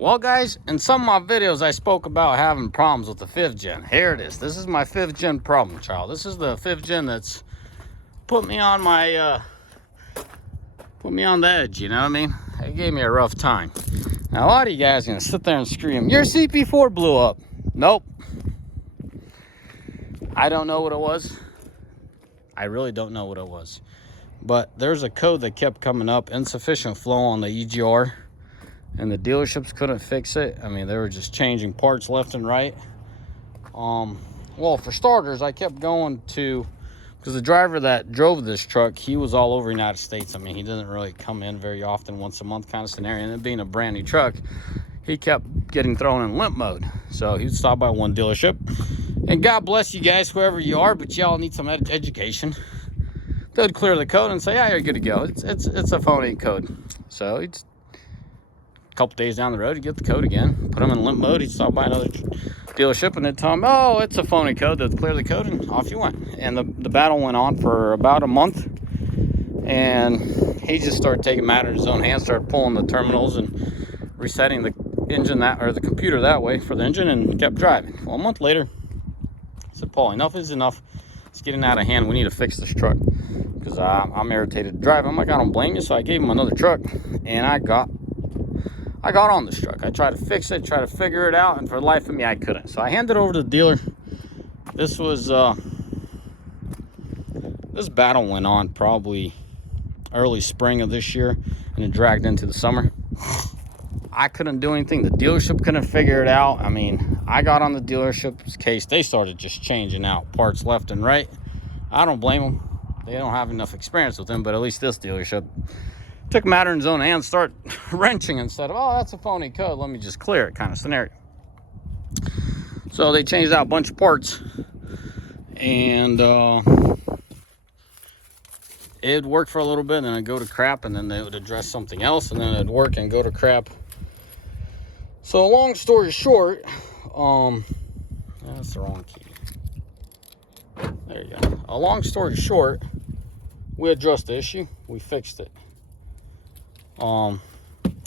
Well, guys, in some of my videos, I spoke about having problems with the 5th gen. Here it is. This is my 5th gen problem child. This is the 5th gen that's put me on my, put me on the edge, you know what I mean? It gave me a rough time. Now, a lot of you guys are going to sit there and scream, your CP4 blew up. Nope. I don't know what it was. I really don't know what it was. But there's a code that kept coming up, insufficient flow on the EGR. And the dealerships couldn't fix it. I mean, they were just changing parts left and right. Well, for starters, I kept going to, because the driver that drove this truck, he was all over the United States. I mean, he doesn't really come in very often, once a month kind of scenario. And it being a brand new truck, he kept getting thrown in limp mode. So he would stop by one dealership. And God bless you guys, whoever you are, but y'all need some education. They'd clear the code and say, yeah, you're good to go. It's a phony code. So he'd couple days down the road, you get the code again, put him in limp mode, he'd stop by another dealership and they'd tell him, oh, it's a phony code. They'd clear the code and off you went. And the battle went on for about a month, and he just started taking matters in his own hands, started pulling the terminals and resetting the engine the computer that way for the engine, and kept driving. Well, a month later, I said, Paul, enough is enough. It's getting out of hand. We need to fix this truck, because I'm irritated to drive. I'm like, I don't blame you. So I gave him another truck, and I got on this truck. I tried to fix it, tried to figure it out, and for the life of me, I couldn't. So I handed it over to the dealer. This was, this battle went on probably early spring of this year, and it dragged into the summer. I couldn't do anything. The dealership couldn't figure it out. I mean, I got on the dealership's case. They started just changing out parts left and right. I don't blame them. They don't have enough experience with them, but at least this dealership took matter in his own hands, start wrenching instead of, oh, that's a phony code, let me just clear it kind of scenario. So they changed out a bunch of parts, and it'd work for a little bit, and then it'd go to crap, and then they would address something else, and then it'd work and go to crap. So long story short, that's the wrong key. There you go. A long story short, we addressed the issue, we fixed it.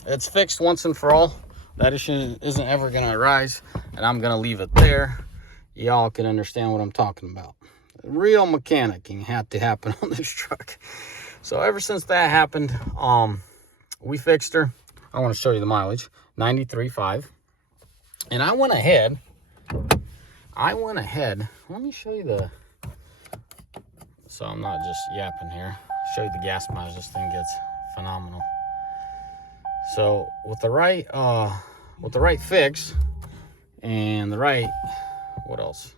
It's fixed once and for all. That issue isn't ever going to arise, and I'm going to leave it there. Y'all can understand what I'm talking about. Real mechanicking had to happen on this truck. So ever since that happened, we fixed her. I want to show you the mileage, 93.5. And I went ahead, let me show you the, so I'm not just yapping here. Show you the gas mileage. This thing gets phenomenal. So with the right fix and the right, what else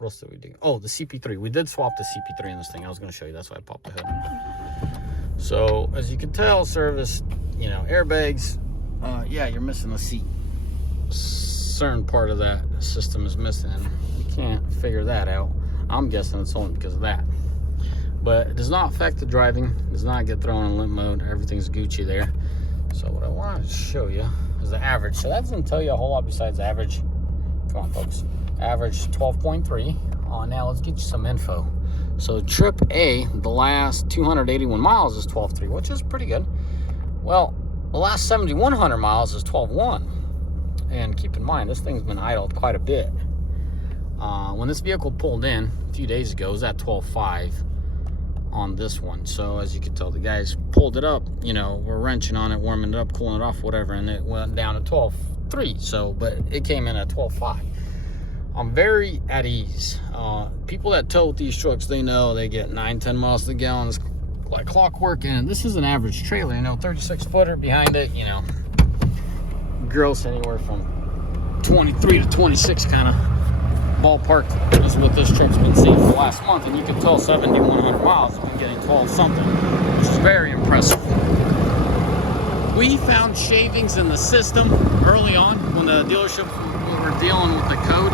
did we do? Oh, the CP3. We did swap the CP3 in this thing. I was going to show you. That's why I popped the hood. So as you can tell, service, you know, airbags. Yeah, you're missing a seat. Certain part of that system is missing. You can't figure that out. I'm guessing it's only because of that. But it does not affect the driving. It does not get thrown in limp mode. Everything's Gucci there. So what I want to show you is the average. So that doesn't tell you a whole lot besides average. Come on, folks. Average 12.3. Now let's get you some info. So trip A, the last 281 miles is 12.3, which is pretty good. Well, the last 7,100 miles is 12.1. And keep in mind, this thing's been idled quite a bit. When this vehicle pulled in a few days ago, it was at 12.5 on this one. So as you can tell, the guys pulled it up, you know, we're wrenching on it, warming it up, cooling it off, whatever, and it went down to 12.3. So, but it came in at 12.5. I'm very at ease. People that tow with these trucks, they know they get 9-10 miles to the gallon. It's like clockwork, and this is an average trailer, you know, 36-footer behind it, you know, gross anywhere from 23 to 26 kind of ballpark is what this truck's been seeing for the last month. And you can tell 7,100 miles has been getting 12 something, which is very impressive. We found shavings in the system early on when the dealership were dealing with the code.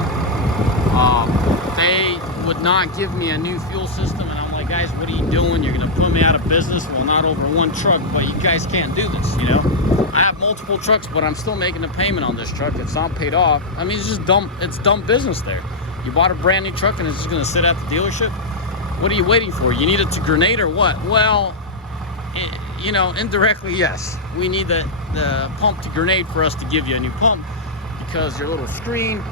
They would not give me a new fuel system, and I'm like, guys, what are you doing? You're gonna put me out of business. Well, not over one truck, but you guys can't do this, you know. I have multiple trucks, but I'm still making a payment on this truck. It's not paid off. I mean, it's just dumb. It's dumb business there. You bought a brand new truck and it's just gonna sit at the dealership. What are you waiting for? You need it to grenade or what? Well, you know, indirectly, yes, we need the pump to grenade for us to give you a new pump, because your little screen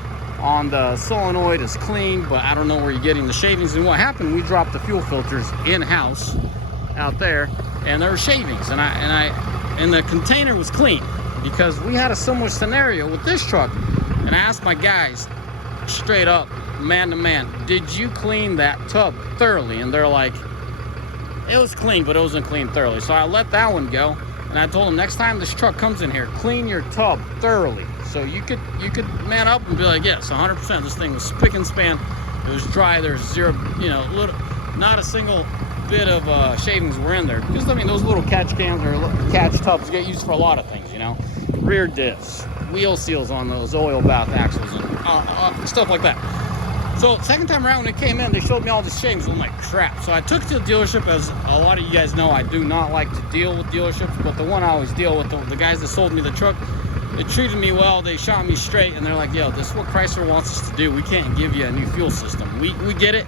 on the solenoid is clean, but I don't know where you're getting the shavings. And what happened, we dropped the fuel filters in-house out there, and there were shavings, and the container was clean, because we had a similar scenario with this truck. And I asked my guys straight up, man to man, did you clean that tub thoroughly? And they're like, it was clean, but it wasn't clean thoroughly. So I let that one go, and I told them, next time this truck comes in here, clean your tub thoroughly. So you could man up and be like, yes, 100%. This thing was spick and span. It was dry. There's zero, you know, not a single bit of shavings were in there. Because I mean, those little catch cans or catch tubs get used for a lot of things, you know, rear diffs, wheel seals on those oil bath axles, and stuff like that. So second time around when it came in, they showed me all the shavings. I'm like, crap. So I took it to the dealership. As a lot of you guys know, I do not like to deal with dealerships, but the one I always deal with, the guys that sold me the truck, they treated me well. They shot me straight, and they're like, yo, this is what Chrysler wants us to do. We can't give you a new fuel system. We get it.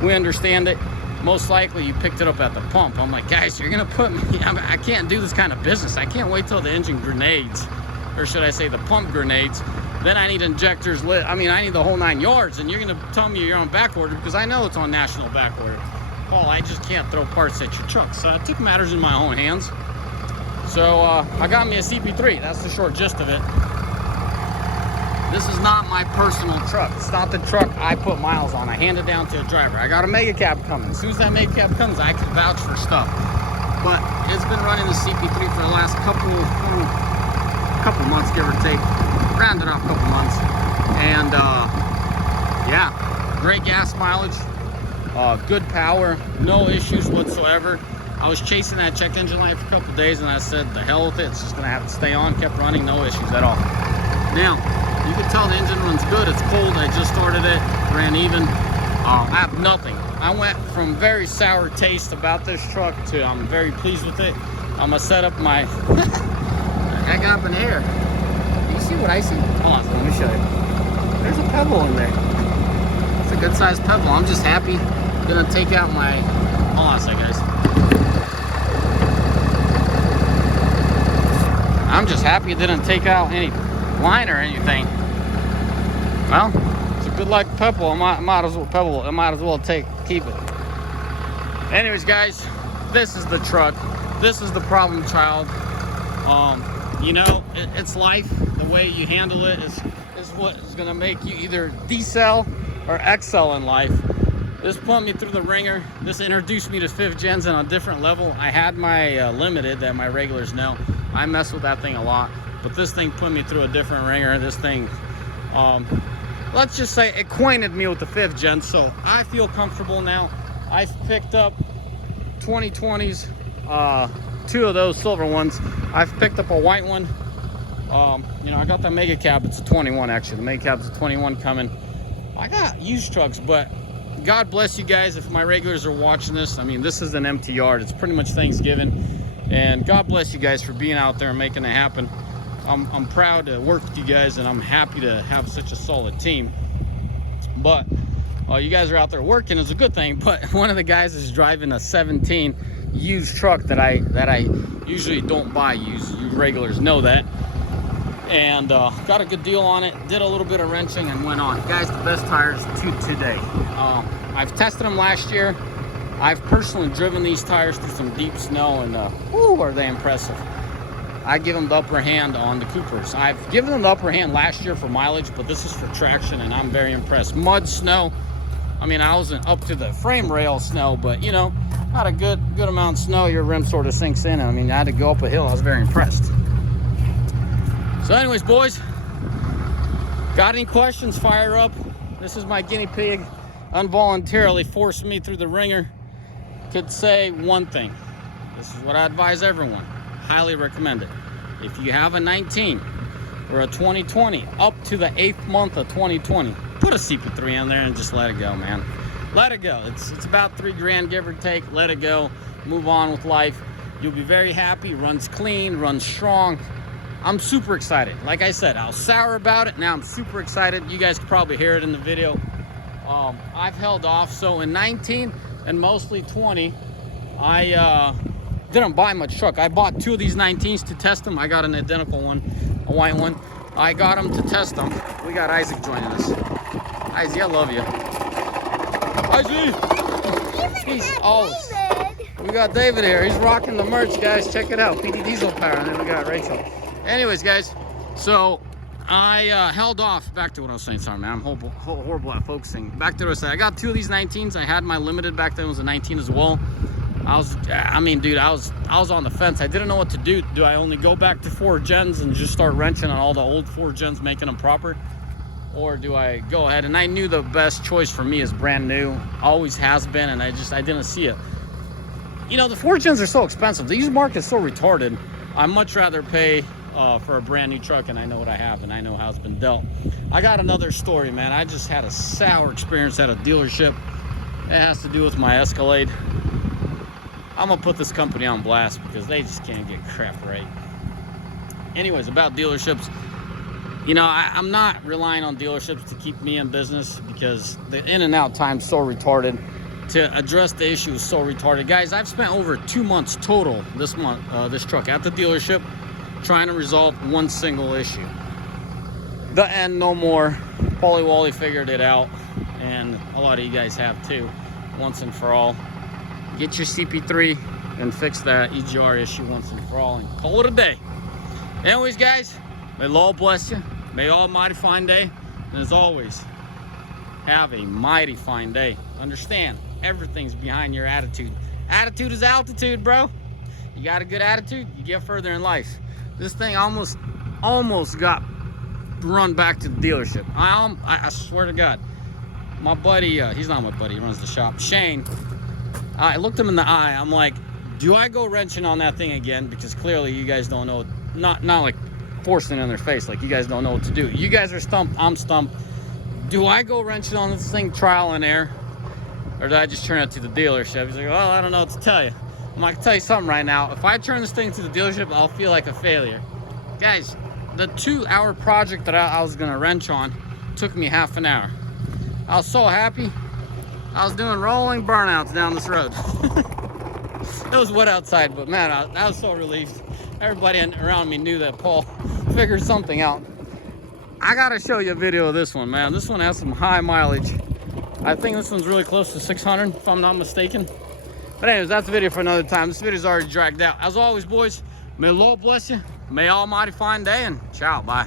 We understand it. Most likely you picked it up at the pump. I'm like, guys, you're going to put me, I can't do this kind of business. I can't wait till the engine grenades, or should I say the pump grenades. Then I need injectors lit. I mean, I need the whole 9 yards, and you're going to tell me you're on back order, because I know it's on national back order. Paul, I just can't throw parts at your truck. So I took matters in my own hands. So I got me a CP3. That's the short gist of it. This is not my personal truck. It's not the truck I put miles on. I hand it down to a driver. I got a mega cab coming. As soon as that mega cab comes, I can vouch for stuff. But it's been running the CP3 for the last couple months, give or take. Rounded off a couple months. And yeah, great gas mileage, good power, no issues whatsoever. I was chasing that check engine light for a couple days, and I said, the hell with it, it's just gonna have to stay on. Kept running, no issues at all. Now, you can tell the engine runs good. It's cold. I just started it, ran even. I have nothing. I went from very sour taste about this truck to I'm very pleased with it. I'm gonna set up my I got up in here. Do you see what I see? Hold on, let me show you. There's a pebble in there. It's a good sized pebble. I'm just happy. Gonna take out my, hold on a second, guys. I'm just happy it didn't take out any line or anything. Well, it's a good like pebble. I might as well keep it. Anyways, guys, this is the truck. This is the problem child. You know, it's life. The way you handle it is what is gonna make you either decel or excel in life. This put me through the ringer. This introduced me to 5th gens on a different level. I had my limited that my regulars know. I mess with that thing a lot, but this thing put me through a different ringer. This thing, let's just say, acquainted me with the 5th gen, so I feel comfortable now. I've picked up 2020s, 2 of those silver ones. I've picked up a white one. You know, I got the mega cab. It's a 21 actually. The mega cab's a 21 coming. I got used trucks, but God bless you guys if my regulars are watching this. I mean, this is an empty yard. It's pretty much Thanksgiving. And God bless you guys for being out there and making it happen. I'm proud to work with you guys, and I'm happy to have such a solid team. But you guys are out there working is a good thing. But one of the guys is driving a 17 used truck that I usually don't buy used. You regulars know that. And got a good deal on it. Did a little bit of wrenching and went on. Guys, the best tires to today. I've tested them last year. I've personally driven these tires through some deep snow, and whoo, are they impressive. I give them the upper hand on the Coopers. I've given them the upper hand last year for mileage, but this is for traction, and I'm very impressed. Mud, snow, I mean, I wasn't up to the frame rail snow, but you know, had a good amount of snow, your rim sort of sinks in. I mean, I had to go up a hill. I was very impressed. So anyways, boys, got any questions, fire up. This is my guinea pig, involuntarily forced me through the ringer. Could say one thing. This is what I advise everyone. Highly recommend it. If you have a 19 or a 2020 up to the 8th month of 2020, put a CP3 in there and just let it go, man. Let it go. It's about $3 give or take. Let it go. Move on with life. You'll be very happy. Runs clean, runs strong. I'm super excited. Like I said, I was sour about it. Now I'm super excited. You guys can probably hear it in the video. I've held off. So in 19 and mostly 20, I didn't buy much truck. I bought 2 of these 19s to test them. I got an identical one, a white one. I got them to test them. We got Isaac joining us. Isaac, I love you. Isaac! He's always. We got David here. He's rocking the merch, guys. Check it out. PD Diesel Power. And then we got Rachel. Anyways, guys, so I held off. Back to what I was saying. Sorry, man. I'm horrible at focusing. Back to what I was saying. I got 2 of these 19s. I had my limited back then. It was a 19 as well. I mean, dude, I was on the fence. I didn't know what to do. Do I only go back to 4 gens and just start wrenching on all the old 4 gens, making them proper? Or do I go ahead? And I knew the best choice for me is brand new. Always has been, and I didn't see it. You know, the 4 gens are so expensive. The used market is so retarded. I'd much rather pay for a brand new truck, and I know what I have, and I know how it's been dealt. I got another story, man. I just had a sour experience at a dealership. It has to do with my Escalade. I'm gonna put this company on blast because they just can't get crap right. Anyways, about dealerships, you know, I'm not relying on dealerships to keep me in business because the in and out time's so retarded. To address the issue is so retarded. Guys, I've spent over 2 months total this month, this truck at the dealership, trying to resolve one single issue. The end, no more. Polly Wally figured it out, and a lot of you guys have too, once and for all. Get your CP3 and fix that EGR issue once and for all and call it a day. Anyways, guys, may the Lord bless you. May Almighty fine day. And as always, have a mighty fine day. Understand, everything's behind your attitude. Attitude is altitude, bro. You got a good attitude, you get further in life. This thing almost got run back to the dealership. I swear to God. My buddy, he's not my buddy, he runs the shop, Shane. I looked him in the eye. I'm like, do I go wrenching on that thing again? Because clearly you guys don't know, not like forcing it in their face, like you guys don't know what to do. You guys are stumped, I'm stumped. Do I go wrenching on this thing trial and error? Or do I just turn it to the dealership? He's like, well, I don't know what to tell you. I'm like, tell you something right now. If I turn this thing to the dealership, I'll feel like a failure. Guys, the 2-hour project that I was gonna wrench on took me half an hour. I was so happy. I was doing rolling burnouts down this road. It was wet outside, but man, I was so relieved. Everybody around me knew that Paul figured something out. I gotta show you a video of this one, man. This one has some high mileage. I think this one's really close to 600, if I'm not mistaken. But anyways, that's a video for another time. This video's already dragged out. As always, boys, may the Lord bless you. May Almighty fine day, and ciao, bye.